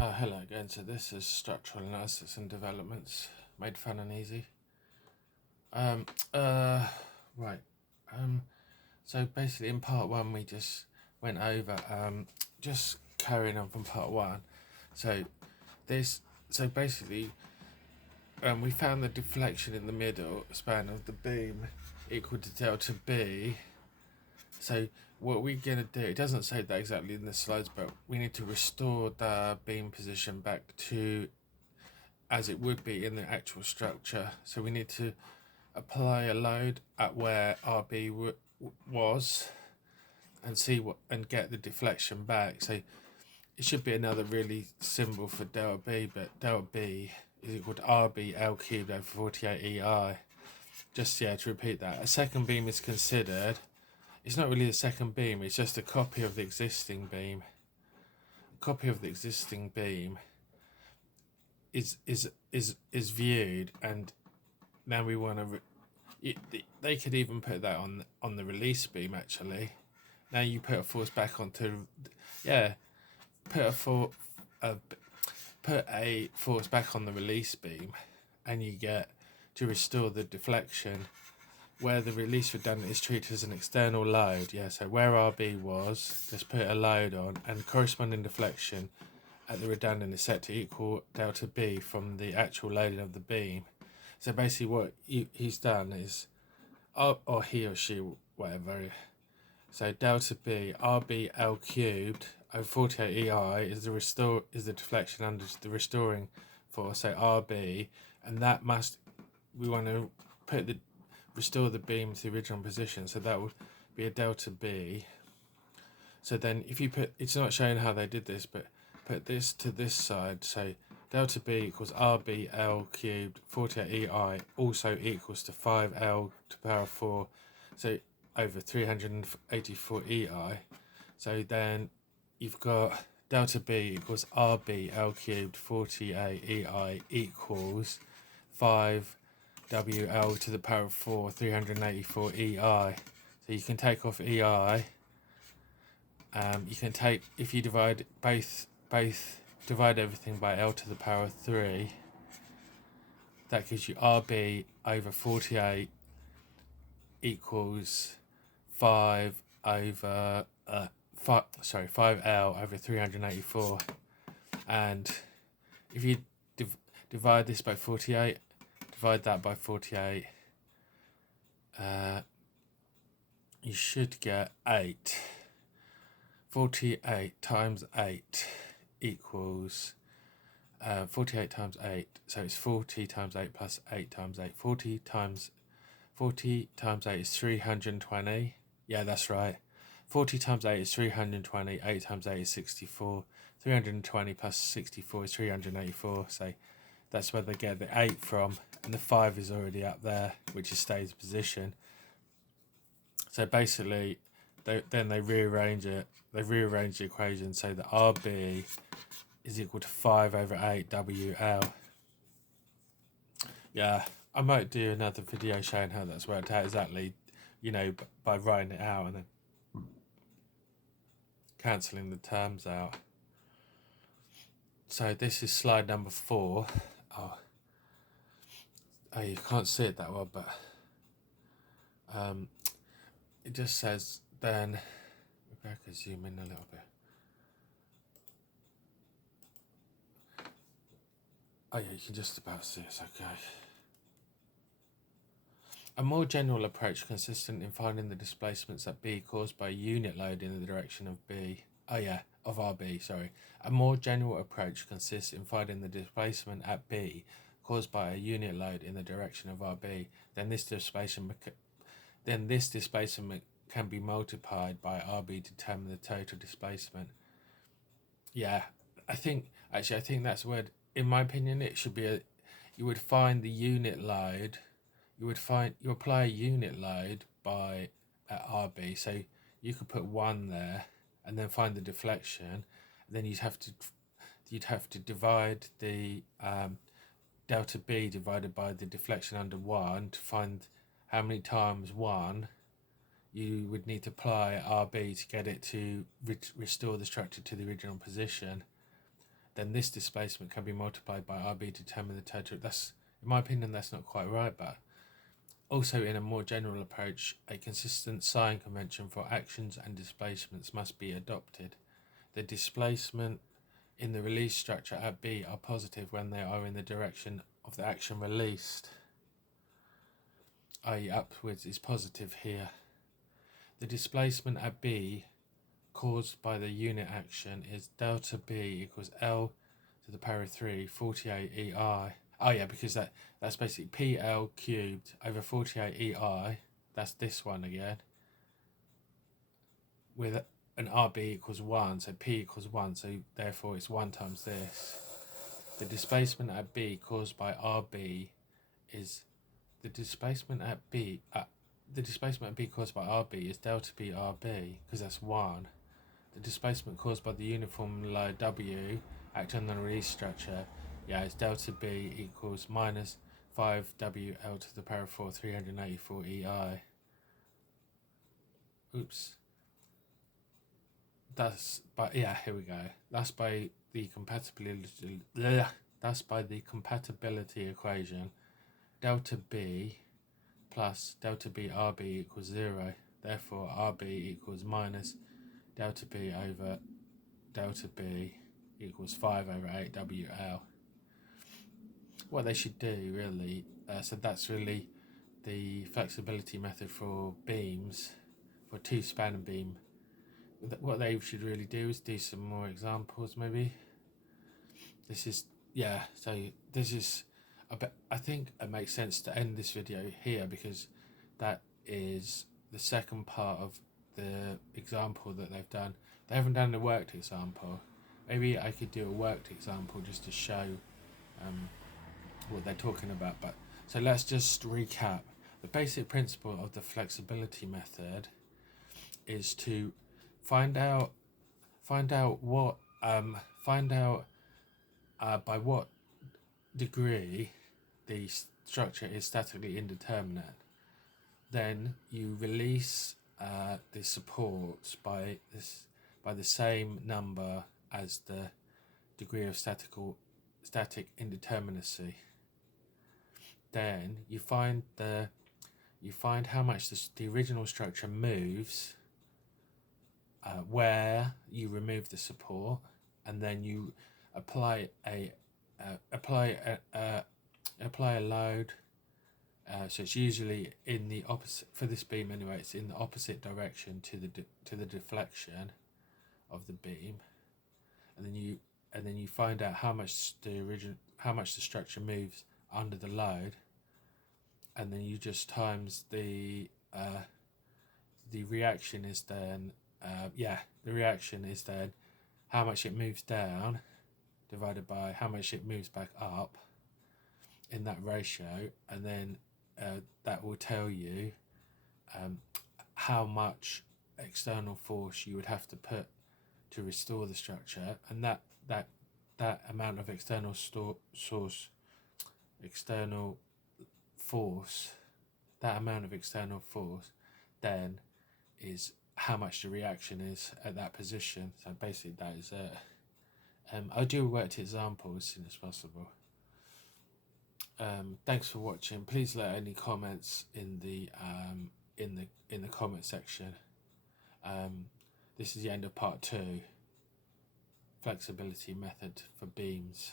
Hello again. So this is structural analysis and developments made fun and easy. Um, uh, right. Um, so basically, in part one, we just went over just carrying on from part one. So this, so basically, we found the deflection in the middle span of the beam equal to delta B. So what we're going to do, it doesn't say that exactly in the slides, but we need to restore the beam position back to as it would be in the actual structure. So we need to apply a load at where RB was and see what and get the deflection back. So it should be another really symbol for delta B, but delta B is equal to RB L cubed over 48 EI. Just to repeat that. A second beam is considered. It's not really a second beam, it's just a copy of the existing beam. A copy of the existing beam is viewed, and now we want to they could even put that on the release beam. Actually, now you put a force back onto put a force back on the release beam, and you get to restore the deflection where the release redundant is treated as an external load. So where RB was, just put a load on, and corresponding deflection at the redundant is set to equal delta B from the actual loading of the beam. So basically what he's done is, or he or she, whatever, so delta B, RB L cubed over 48 EI is the deflection under the restoring force, so RB, and that we want to restore the beam to the original position, so that would be a delta B. So then if you it's not showing how they did this, but put this to this side, so delta B equals RBL cubed 48 EI also equals to 5L to the power 4, so over 384 EI. So then you've got delta B equals RBL cubed 48 EI equals 5WL to the power of 4, 384 EI. So you can take off EI. You can take, if you divide divide everything by L to the power of 3, that gives you RB over 48 equals 5L over 384. And if you divide this by 48, divide that by 48, you should get 8. 48 times 8 equals 48 times 8, so it's 40 times 8 plus 8 times 8. 40 times 8 is 320. Yeah, that's right. 40 times 8 is 320. 8 times 8 is 64. 320 plus 64 is 384. So that's where they get the 8 from, and the 5 is already up there, which is stays position. So basically, they rearrange it. They rearrange the equation so that RB is equal to 5 over 8 WL. Yeah, I might do another video showing how that's worked out exactly, by writing it out and then cancelling the terms out. So this is slide number 4. Oh, you can't see it that well, but it just says then, maybe I can zoom in a little bit. Oh yeah, you can just about see it's okay. A more general approach consistent in finding the displacements at B caused by a unit load in the direction of RB, sorry. A more general approach consists in finding the displacement at B caused by a unit load in the direction of RB. Then this displacement can be multiplied by RB to determine the total displacement. Yeah, I think that's where, in my opinion, it should be you would find the unit load. You apply a unit load at RB, so you could put 1 there, and then find the deflection. And then you'd have to divide the delta B divided by the deflection under 1 to find how many times 1 you would need to apply at RB to get it to restore the structure to the original position. then this displacement can be multiplied by RB to determine the total. That's, in my opinion, that's not quite right, but also in a more general approach, a consistent sign convention for actions and displacements must be adopted. The displacement in the release structure at B are positive when they are in the direction of the action released, i.e. upwards is positive here. The displacement at B caused by the unit action is delta B equals L to the power of 3, 48 EI. Oh yeah, because that's basically PL cubed over 48 EI, that's this one again, with an RB equals 1, so P equals 1, so therefore it's 1 times this. The displacement at B caused by RB is the displacement at B caused by RB is delta B RB, because that's 1. The displacement caused by the uniform load W acting on the release structure, yeah, it's delta B equals minus 5WL to the power of 4, 384 EI. Oops. That's by, yeah, here we go. That's by the compatibility. That's by the compatibility equation. Delta B plus delta B RB equals 0. Therefore, RB equals minus delta B over delta B equals 5 over 8 WL. What they should do, really, so that's really the flexibility method for beams, for two span beam. What they should really do is do some more examples, maybe. This is, yeah, so this is, I think it makes sense to end this video here, because that is the second part of the example that they've done. They haven't done the worked example. Maybe I could do a worked example just to show what they're talking about. But so let's just recap. The basic principle of the flexibility method is to find out by what degree the structure is statically indeterminate. Then you release the supports by the same number as the degree of static indeterminacy. Then you find how much the original structure moves where you remove the support, and then you apply a load. So it's usually in the opposite, for this beam anyway. It's in the opposite direction to the deflection of the beam, and then you find out how much the structure moves under the load, and then you just times the reaction is then how much it moves down divided by how much it moves back up in that ratio, and then that will tell you how much external force you would have to put to restore the structure, and that amount of external force, then is how much the reaction is at that position. So basically that is it. I'll do a worked example as soon as possible. Thanks for watching. Please let any comments in the comment section. This is the end of part 2, flexibility method for beams.